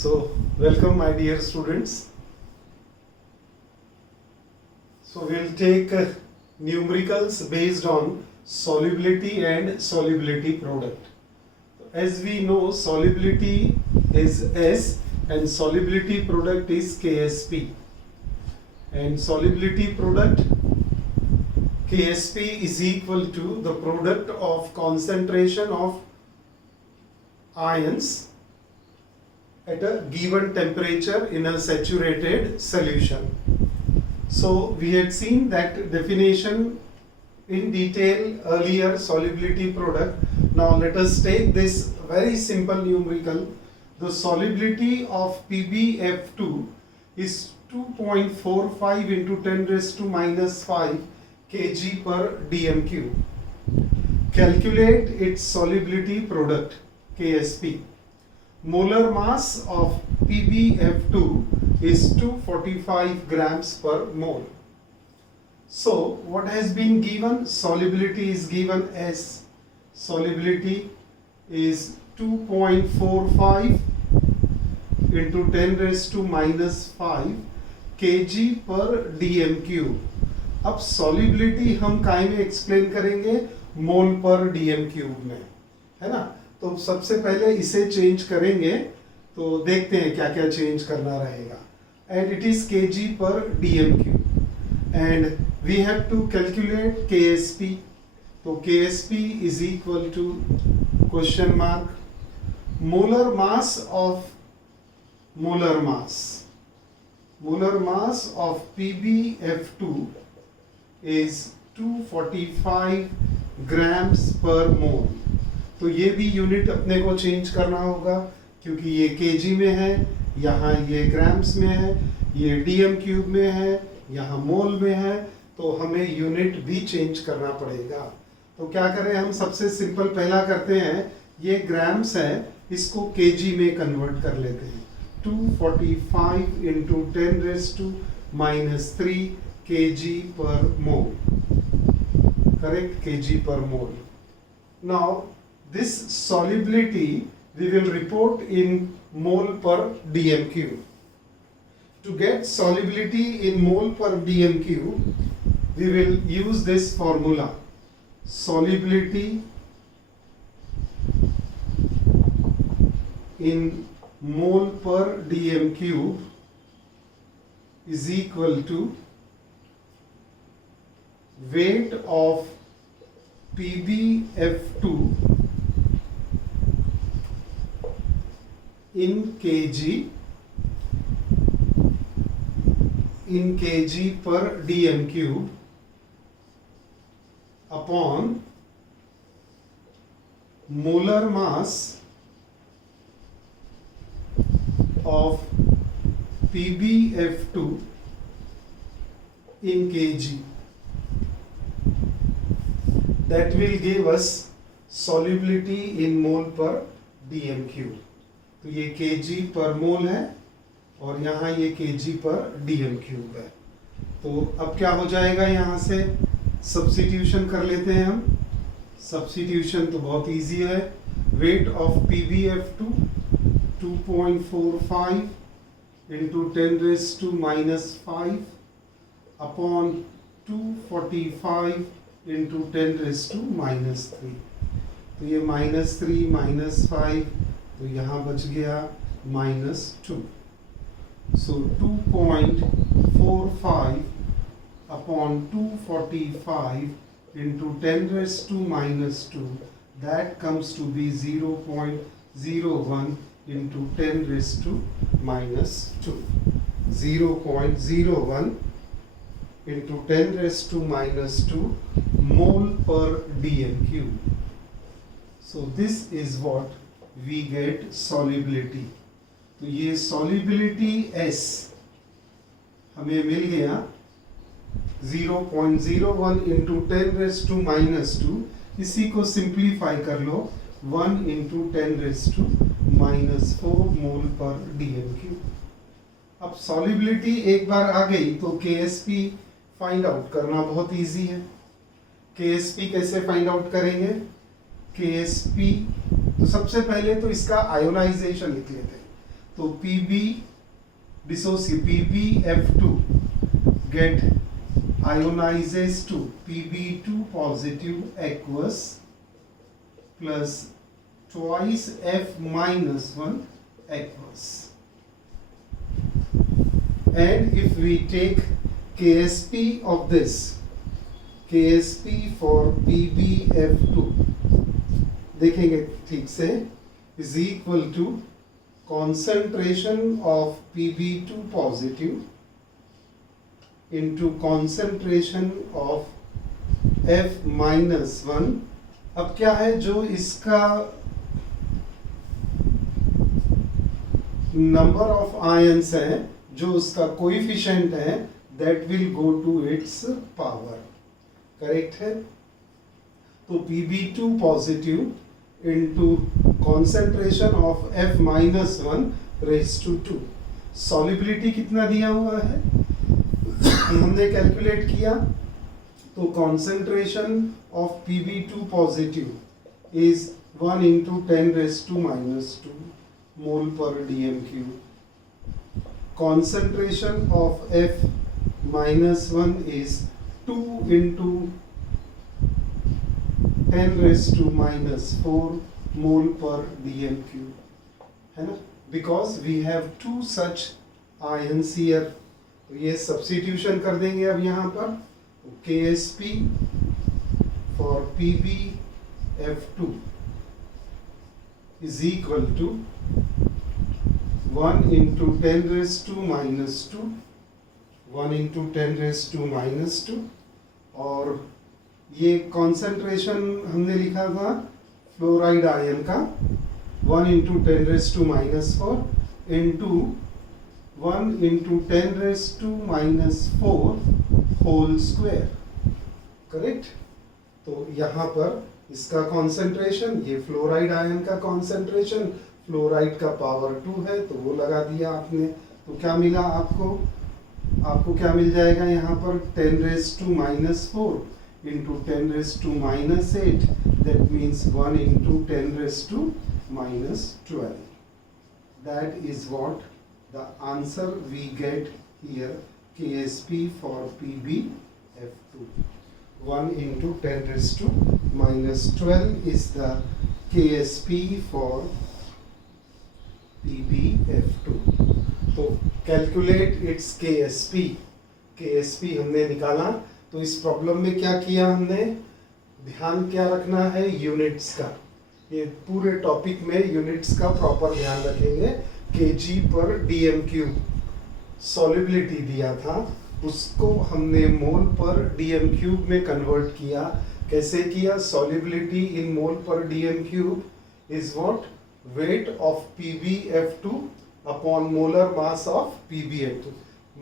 So, welcome my dear students. So, we'll take numericals based on solubility and solubility product. As we know, solubility is S and solubility product is KSP. And solubility product KSP is equal to the product of concentration of ions at a given temperature in a saturated solution. So we had seen that definition in detail earlier, solubility product. Now let us take this very simple numerical. The solubility of PbF2 is 2.45 into 10 raised to minus 5 kg per dm cube. Calculate its solubility product KSP. Molar mass of PbF2 is 245 grams per mole. So what has been given? Solubility is given as solubility is 2.45 into 10 raised to minus 5 kg per dm cube. अब solubility हम काय में explain करेंगे? मोल पर DM cube में, है ना? तो सबसे पहले इसे चेंज करेंगे, तो देखते हैं क्या क्या चेंज करना रहेगा. And it is KG per DM cube and we have to calculate KSP. तो KSP is equal to question mark molar mass of PbF2 is 245 grams per mole. तो ये भी यूनिट अपने को चेंज करना होगा क्योंकि ये केजी में है, यहाँ ये ग्राम्स में है, ये डीएम क्यूब में है, यहाँ मोल में है, तो हमें यूनिट भी चेंज करना पड़ेगा. तो क्या करें हम? सबसे सिंपल पहला करते हैं, ये ग्राम्स है, इसको केजी में कन्वर्ट कर लेते हैं. 245 into 10 raise to minus 3 kg per mole. Correct? kg per mole. Now this solubility we will report in mole per dm cube. To get solubility in mole per dm cube, we will use this formula. Solubility in mole per dm cube is equal to weight of PbF2 in kg per dm cube upon molar mass of PbF2 in kg. That will give us solubility in mole per dm cube. तो ये kg पर मोल है और यहाँ ये kg पर dm cube है. तो अब क्या हो जाएगा? यहाँ से सब्स्टिट्यूशन कर लेते हैं हम. सब्स्टिट्यूशन तो बहुत इजी है. Weight of PbF2 2.45 into 10 raise to minus 5 upon 245 into 10 raise to minus 3. तो ये माइनस 3 माइनस 5, तो यहाँ बच गया minus 2. So 2.45 upon 245 into 10 raise to minus 2, that comes to be 0.01 into 10 raise to minus 2. 0.01 into 10 raised to minus 2 mole per dm cube. So this is what we get solubility. तो ये solubility S हमें मिल गया 0.01 into 10 raised to minus 2. इसी को simplify कर लो, 1 into 10 raised to minus 4 mole per dm cube. अब solubility एक बार आ गई तो KSP फाइंड आउट करना बहुत इजी है. KSP कैसे फाइंड आउट करेंगे? KSP तो सबसे पहले तो इसका आयोनाइजेशन लिख लेते हैं. तो Pb dissociate PbF2 get ionizes to Pb2 positive aqueous plus twice F minus 1 aqueous. And if we take KSP of this, KSP for PbF2 देखेंगे ठीक से is equal to concentration of Pb2 positive into concentration of F minus 1. अब क्या है जो इसका number of ions है, जो उसका कोएफिशिएंट है, that will go to its power. Correct है. तो Pb2 positive into concentration of F minus 1 raised to 2. Solubility कितना दिया हुआ है हमने कैलकुलेट किया. तो concentration of Pb2 positive is 1 into 10 raised to minus 2 mole per dm cube. Concentration of F minus 1 is 2 into 10 raised to minus 4 mole per dm cube, है ना. Because we have two such ions here. तो ये substitution कर देंगे अब यहाँ पर. KSP for PbF2 is equal to 1 into 10 raised to minus 2, 1 into 10 raised to minus 2. और ये कॉन्सेंट्रेशन हमने लिखा था फ्लोराइड आयन का 1 into 10 raised to minus 4 into 1 into 10 raised to minus 4 whole square. Correct. तो यहाँ पर इसका कॉन्सेंट्रेशन, ये फ्लोराइड आयन का कॉन्सेंट्रेशन, फ्लोराइड का पावर 2 है तो वो लगा दिया आपने. तो क्या मिला आपको? आपको क्या मिल जाएगा यहाँ पर 10 raised to minus 4 into 10 raised to minus 8, that means 1 into 10 raised to minus 12. That is what the answer we get here, KSP for PbF2. 1 into 10 raised to minus 12 is the KSP for PbF2. तो calculate its KSP. KSP हमने निकाला. तो इस problem में क्या किया हमने? ध्यान क्या रखना है? यूनिट्स का. ये पूरे टॉपिक में यूनिट्स का प्रॉपर ध्यान रखेंगे. kg पर dm क्यूब सॉलिबिलिटी दिया था, उसको हमने मोल पर dm क्यूब में कन्वर्ट किया. कैसे किया? Solubility in mole per dm cube is what? Weight of PbF2 upon molar mass of PbF2.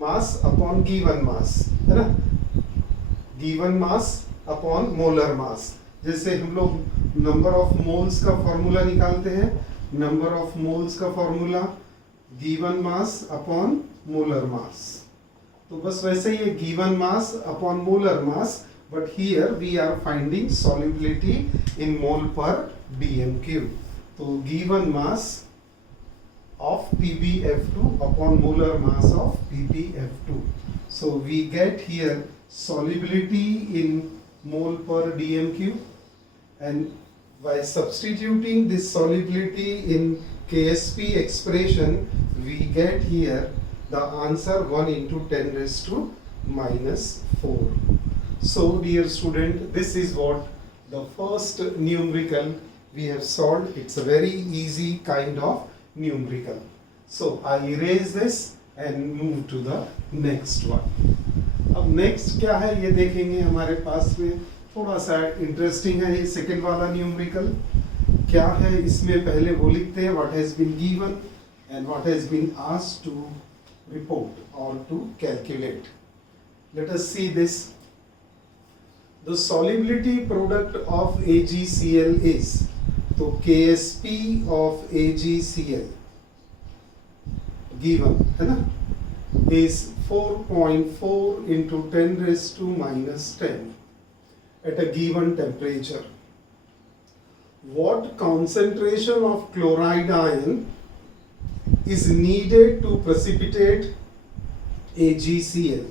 Mass upon given mass, है ना. Given mass upon molar mass. जैसे हम लोग नंबर ऑफ मोल्स का फॉर्मूला निकालते हैं, नंबर ऑफ मोल्स का formula given mass upon molar mass. तो बस वैसे ही given mass upon molar mass, but here we are finding solubility in mole per dm cube. तो given mass of PbF2 upon molar mass of PbF2. So we get here solubility in mole per dm cube, and by substituting this solubility in KSP expression we get here the answer 1 into 10 raised to minus 4. So dear student, this is what the first numerical we have solved. It's a very easy kind of numerical. So I erase this and move to the next one. अब next क्या है ये देखेंगे. हमारे पास में थोड़ा सा interesting है ये सेकेंड वाला न्यूमेरिकल. क्या है इसमें पहले वो लिखते हैं what has been given and what has been asked to report or to calculate. Let us see this. The solubility product of AgCl is, तो KSP of AgCl given है ना, is 4.4 into 10 raised to minus 10 at a given temperature. What concentration of chloride ion is needed to precipitate AgCl,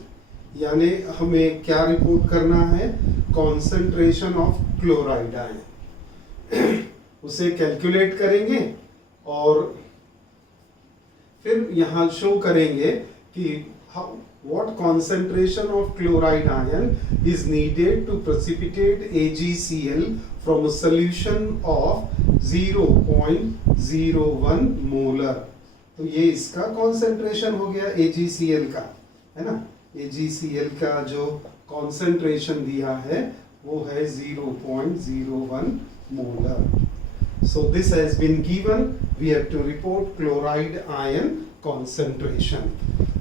यानी हमें क्या report करना है, concentration of chloride ion उसे calculate करेंगे और फिर यहाँ शो करेंगे कि what concentration of chloride ion is needed to precipitate AgCl from a solution of 0.01 molar। तो ये इसका कॉन्सेंट्रेशन हो गया AgCl का, है ना। AgCl का जो कॉन्सेंट्रेशन दिया है वो है 0.01 molar। So this has been given, we have to report chloride ion concentration।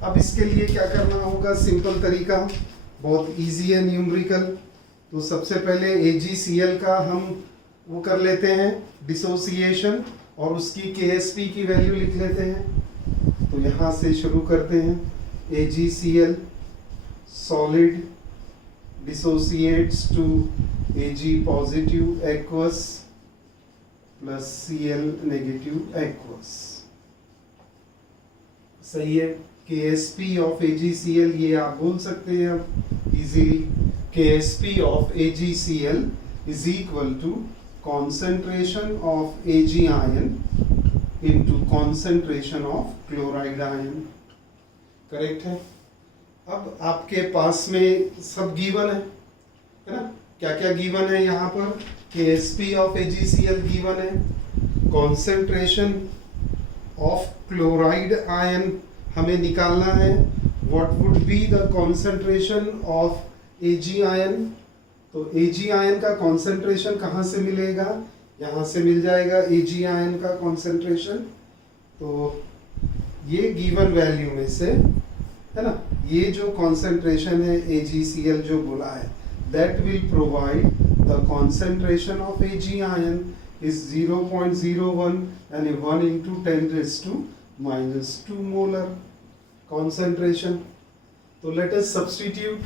अब इसके लिए क्या करना होगा, सिंपल तरीका, बहुत इजी है न्यूमेरिकल। तो सबसे पहले AgCl का हम वो कर लेते हैं डिसोसिएशन और उसकी KSP की वैल्यू लिख लेते हैं। तो यहाँ से शुरू करते हैं। AgCl solid dissociates to Ag positive aqueous plus Cl negative aqueous। सही है। KSP ऑफ AgCl ये आप बोल सकते हैं अब easily, KSP of AgCl is equal to concentration of Ag ion into concentration of chloride ion. Correct है। अब आपके पास में सब गिवन है ना। क्या क्या गिवन है यहाँ पर, KSP ऑफ AgCl गिवन है, कॉन्सेंट्रेशन ऑफ क्लोराइड आयन हमें निकालना है, what would be the concentration of Ag ion. तो Ag आयन का कॉन्सेंट्रेशन कहाँ से मिलेगा, यहाँ से मिल जाएगा Ag आयन का कॉन्सेंट्रेशन। तो ये गिवन वैल्यू में से, है ना, ये जो कॉन्सेंट्रेशन है AgCl जो बोला है, that will provide the concentration of Ag ion is 0.01 and 1 into 10 raised to minus 2 molar concentration। So let us substitute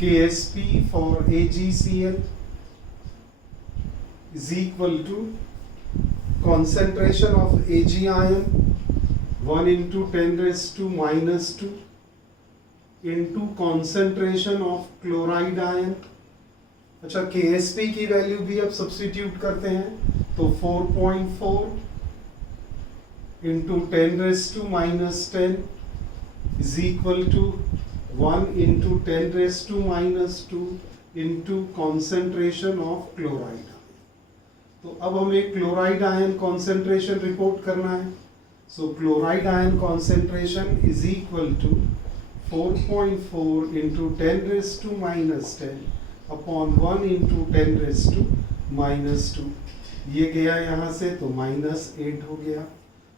KSP for AgCl is equal to concentration of Ag ion 1 into 10 raised to minus 2 into concentration of chloride ion। अच्छा, KSP की value भी अब substitute करते हैं। तो 4.4 into 10 raised to minus 10 is equal to 1 into 10 raised to minus 2 into concentration of chloride. तो अब हमें क्लोराइड आयन कॉन्सेंट्रेशन रिपोर्ट करना है। So chloride ion concentration is equal to 4.4 into 10 raised to minus 10 upon 1 into 10 raised to minus 2। ये गया यहाँ से तो -8 हो गया।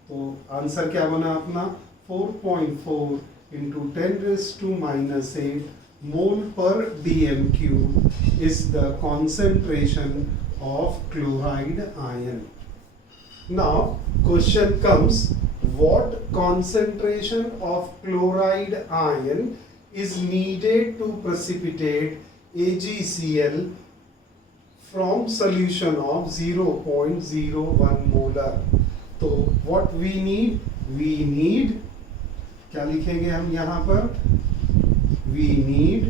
तो आंसर क्या बना अपना, 4.4 into 10 raised to -8 mole per dm³ is the concentration of chloride ion। Now question comes, what concentration of chloride ion is needed to precipitate AgCl from solution of 0.01 molar। तो what we need क्या लिखेंगे हम यहाँ पर, we need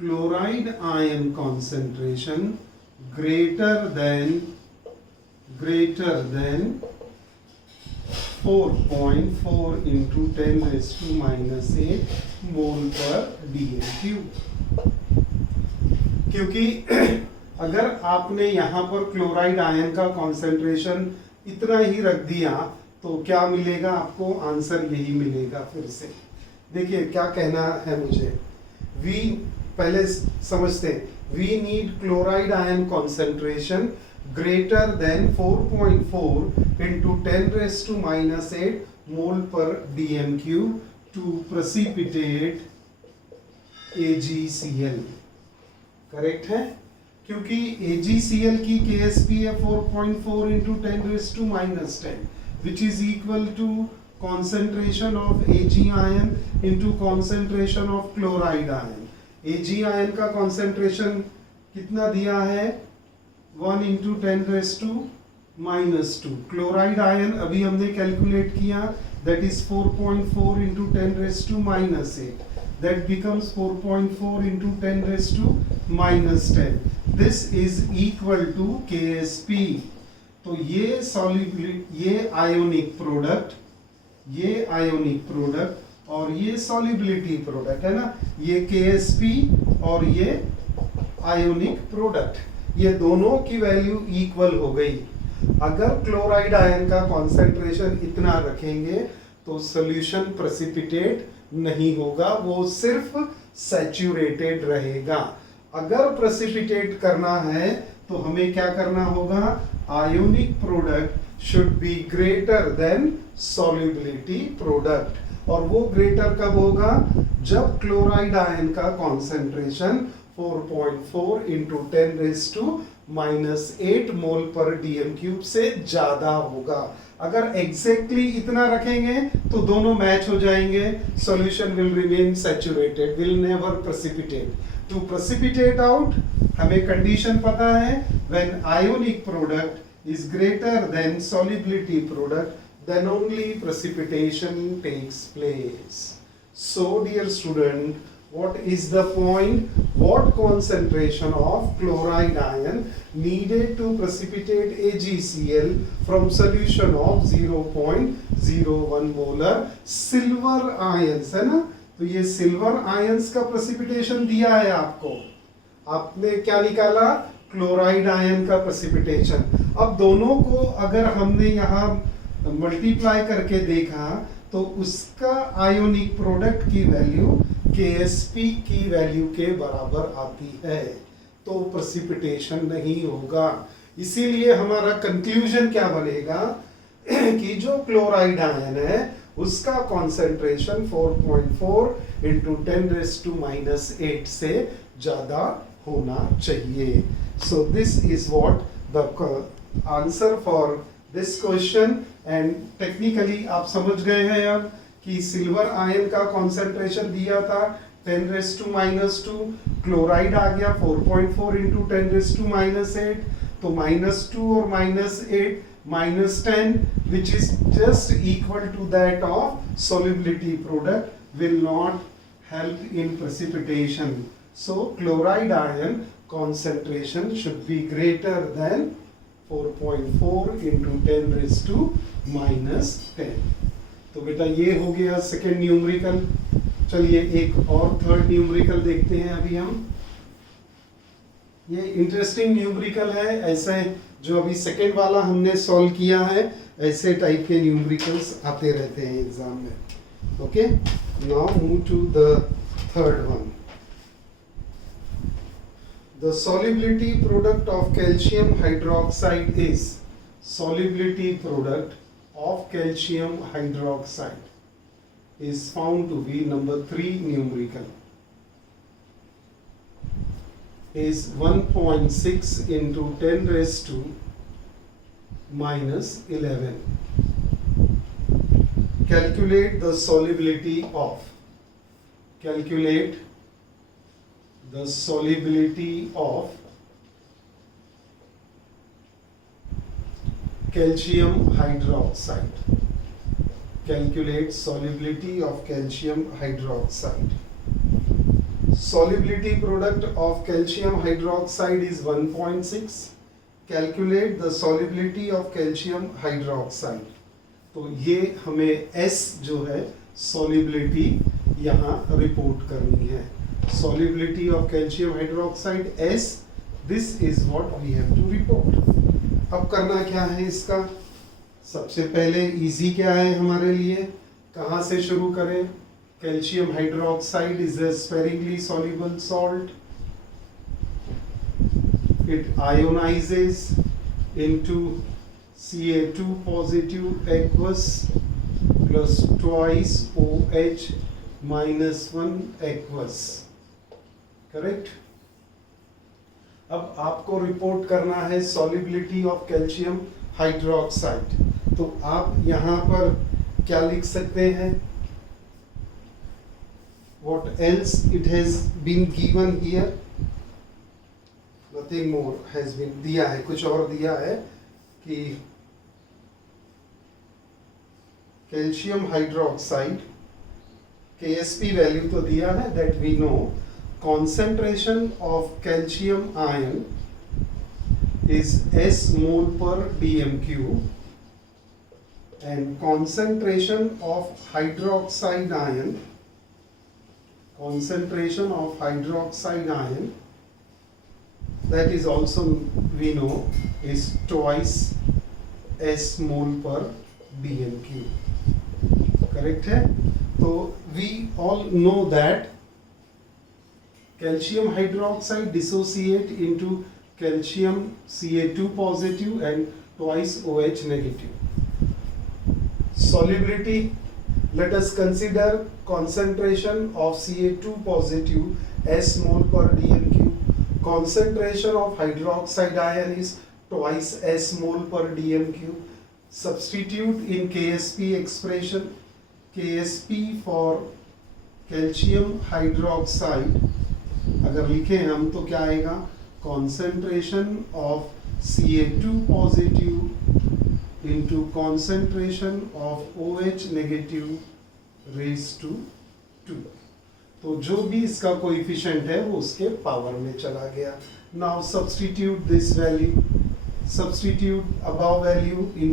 chloride ion concentration greater than 4.4 into 10 raised to -8 mole per dm³। क्योंकि अगर आपने यहाँ पर क्लोराइड आयन का कॉन्सेंट्रेशन इतना ही रख दिया तो क्या मिलेगा आपको, आंसर यही मिलेगा। फिर से देखिए क्या कहना है मुझे, वी पहले समझते हैं, we need chloride ion concentration greater than 4.4 into 10 raised to -8 mole per dm³ to precipitate AgCl। Correct है, क्योंकि AgCl की KSP है 4.4 into 10 raised to -10 which is equal to concentration of Ag ion into concentration of chloride ion। Ag ion का concentration कितना दिया है, 1 into 10 raised to -2. Chloride ion अभी हमने कैलकुलेट किया, that is 4.4 into 10 raised to -8. That becomes 4.4 into 10 raised to -10. This is equal to Ksp. तो ये ionic product और ये सॉल्युबिलिटी प्रोडक्ट है ना, ये Ksp और ये आयोनिक प्रोडक्ट, ये दोनों की वैल्यू इक्वल हो गई। अगर क्लोराइड आयन का कॉन्सेंट्रेशन इतना रखेंगे तो सॉल्यूशन प्रेसिपिटेट नहीं होगा, वो सिर्फ सैचुरेटेड रहेगा। अगर प्रेसिपिटेट करना है तो हमें क्या करना होगा, ionic product should be greater than solubility product. और वो ग्रेटर कब होगा, जब क्लोराइड आयन का concentration 4.4 into 10 raised to -8 mole पर डीएम क्यूब से ज्यादा होगा। अगर एग्जैक्टली इतना रखेंगे तो दोनों मैच हो जाएंगे, solution will remain saturated, will never precipitate. To precipitate out हमें कंडीशन पता है, when ionic product is greater than solubility product, then only precipitation takes place. So dear student, what is the point, what concentration of chloride ion needed to precipitate AgCl from solution of 0.01 molar silver ions, है ना। तो ये silver ions का precipitation दिया है आपको, आपने क्या निकाला, क्लोराइड आयन का प्रेसिपिटेशन। अब दोनों को अगर हमने यहाँ मल्टीप्लाई करके देखा तो उसका आयोनिक प्रोडक्ट की वैल्यू Ksp की वैल्यू के बराबर आती है, तो प्रेसिपिटेशन नहीं होगा। इसीलिए हमारा कंक्लूजन क्या बनेगा कि जो क्लोराइड आयन है उसका कॉन्सेंट्रेशन 4.4 into 10 raised to -8 से ज्यादा होना चाहिए। So this is what the answer for this question. And technically आप समझ गए हैं अब कि सिल्वर आयन का कॉन्सेंट्रेशन दिया था 10 raised to -2, क्लोराइड आ गया 4.4 into 10 raised to -8, तो -2 और -8 -10 which is just equal to that of solubility product will not help in precipitation. So chloride ion concentration should be greater than 4.4 into 10 raised to -10। तो बेटा ये हो गया second numerical. चलिए एक और थर्ड न्यूमेरिकल देखते हैं अभी हम। ये इंटरेस्टिंग न्यूमेरिकल है, ऐसे जो अभी सेकेंड वाला हमने सॉल्व किया है ऐसे टाइप के न्यूमेरिकल्स आते रहते हैं एग्जाम में। Okay, now move to the third one. The solubility product of calcium hydroxide is, solubility product of calcium hydroxide is found to be number 3 numerical is 1.6 into 10 raised to -11. Calculate the solubility of, calculate the solubility of calcium hydroxide. Calculate solubility of calcium hydroxide. Solubility product of calcium hydroxide is 1.6. Calculate the solubility of calcium hydroxide. तो ये हमें S जो है solubility यहाँ report करनी है। Solubility of calcium hydroxide S, this is what we have to report। अब करना क्या है इसका, सबसे पहले इजी क्या है हमारे लिए, कहाँ से शुरू करें। Calcium hydroxide is a sparingly soluble salt. It ionizes into Ca2 positive aqueous plus twice OH -1 aqueous, correct. अब आपको रिपोर्ट करना है सॉल्युबिलिटी ऑफ कैल्शियम हाइड्रोक्साइड, तो आप यहां पर क्या लिख सकते हैं, what else it has been given here, nothing more has been दिया है, कुछ और दिया है, कि कैल्शियम हाइड्रोक्साइड KSP वैल्यू तो दिया है, that we know concentration of calcium ion is S mole per dm cube and concentration of hydroxide ion that is also we know is twice S mole per dm cube. Correct है? तो we all know that calcium hydroxide dissociate into calcium Ca2 positive and twice OH negative. Solubility, let us consider concentration of Ca2 positive S mole per dm cube. Concentration of hydroxide ion is twice S mole per dm cube. Substitute in KSP expression, KSP for calcium hydroxide अगर लिखें हम तो क्या आएगा, concentration of Ca2 positive into concentration of OH negative raise to 2. तो जो भी इसका कोएफिशिएंट है वो उसके पावर में चला गया. Now substitute this value, substitute above value in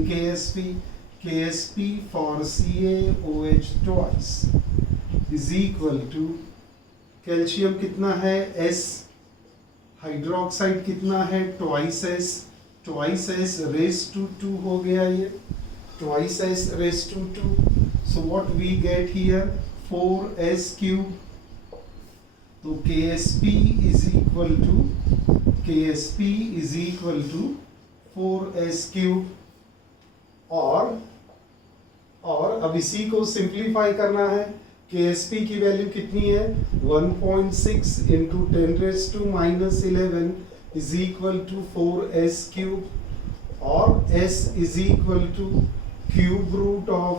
KSP for CaOH twice is equal to calcium कितना है S, हाइड्रोक्साइड कितना है ट्वाइस एस रेस टू 2 हो गया, ये twice S raise to 2. So what we get here 4s cube. तो KSP is equal to 4s cube. और अब इसी को सिंप्लीफाई करना है. KSP की वैल्यू कितनी है 1.6 into 10⁻11 is equal to 4s cube और S is equal to cube root of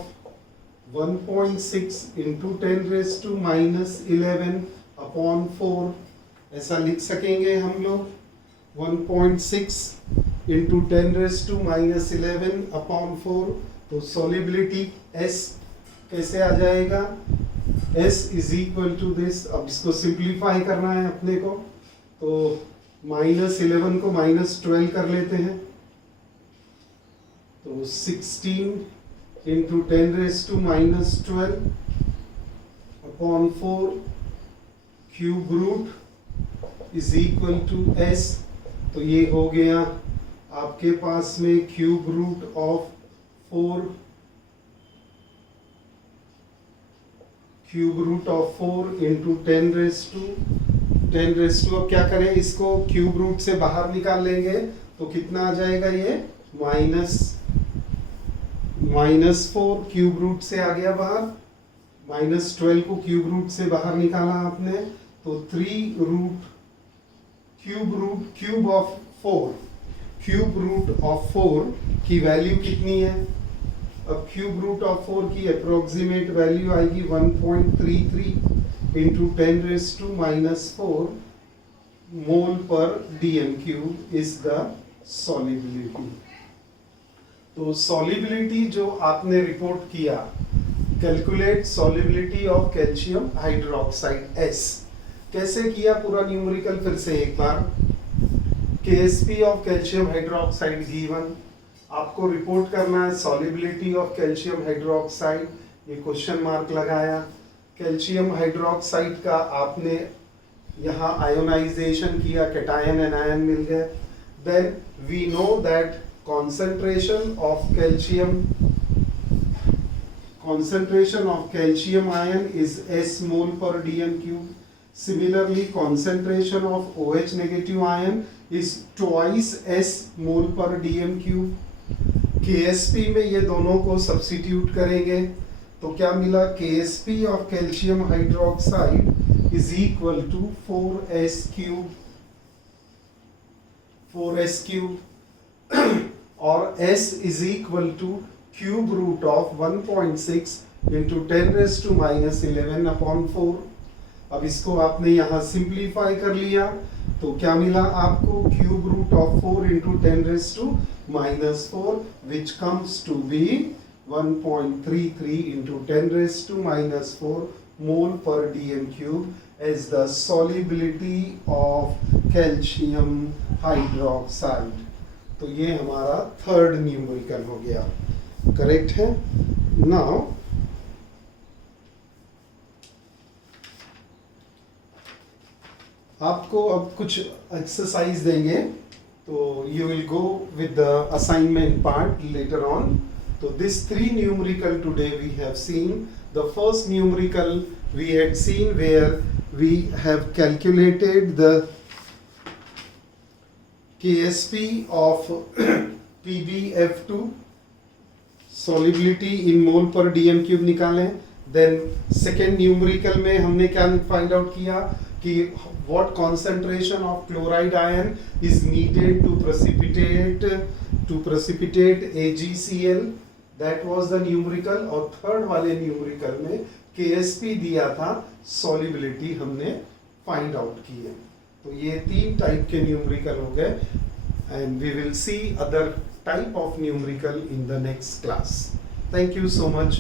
1.6 into 10⁻11 upon 4. ऐसा लिख सकेंगे हम लोग 1.6 इंटू 10⁻11 अपॉन 4. तो सॉल्युबिलिटी S कैसे आ जाएगा, S is equal to this. अब इसको सिंप्लीफाई करना है अपने को, तो -11 को -12 कर लेते हैं. तो 16 into 10⁻12 upon 4 cube root is equal to S. तो ये हो गया आपके पास में क्यूब रूट ऑफ 4 इंटू 10⁻². अब क्या करें, इसको क्यूब रूट से बाहर निकाल लेंगे तो कितना आ जाएगा, ये -4 क्यूब रूट से आ गया बाहर. -12 को क्यूब रूट से बाहर निकाला आपने तो 3 रूट क्यूब रूट ऑफ 4 की वैल्यू कितनी है. अब क्यूब रूट ऑफ 4 की अप्रोक्सीमेट वैल्यू आएगी 1.33 into 10⁻⁻4 mole per dm cube is the solubility. तो सॉल्युबिलिटी जो आपने रिपोर्ट किया, calculate solubility of calcium hydroxide S, कैसे किया पूरा न्यूमेरिकल फिर से एक बार. KSP of calcium hydroxide given, आपको रिपोर्ट करना है सॉल्युबिलिटी ऑफ कैल्शियम हाइड्रोक्साइड, ये क्वेश्चन मार्क लगाया. कैल्शियम हाइड्रोक्साइड का आपने यहाँ आयोनाइजेशन किया, कैटायन एनायन मिल गए. Then we know that concentration of calcium ion is S mole per dm cube. Similarly, concentration of OH negative ion is twice S mole per dm cube. KSP में ये दोनों को substitute करेंगे तो क्या मिला, KSP of calcium hydroxide is equal to 4s cube और S is equal to cube root of 1.6 into 10⁻11 upon 4. अब इसको आपने यहाँ सिंप्लीफाई कर लिया तो क्या मिला आपको, cube root of 4 into 10 raised to minus 4, which comes to be 1.33 into 10 raised to minus 4 mole per dm cube as the solubility of calcium hydroxide. तो ये हमारा थर्ड न्यूमेरिकल हो गया, करेक्ट है. नाउ आपको अब कुछ एक्सरसाइज देंगे, तो you will go with the assignment part later on. तो this 3 numerical today we have seen. The first numerical we had seen where we have calculated the KSP of PbF2 solubility in mole per dm cube निकालें. Then second numerical में हमने क्या find out किया कि what concentration of chloride ion is needed to precipitate AgCl. That was the numerical. और third वाले numerical में KSP दिया था, solubility हमने find out की है. तो ये 3 टाइप के न्यूमेरिकल हो गए, and we will see other type of numerical in the next class. Thank you so much.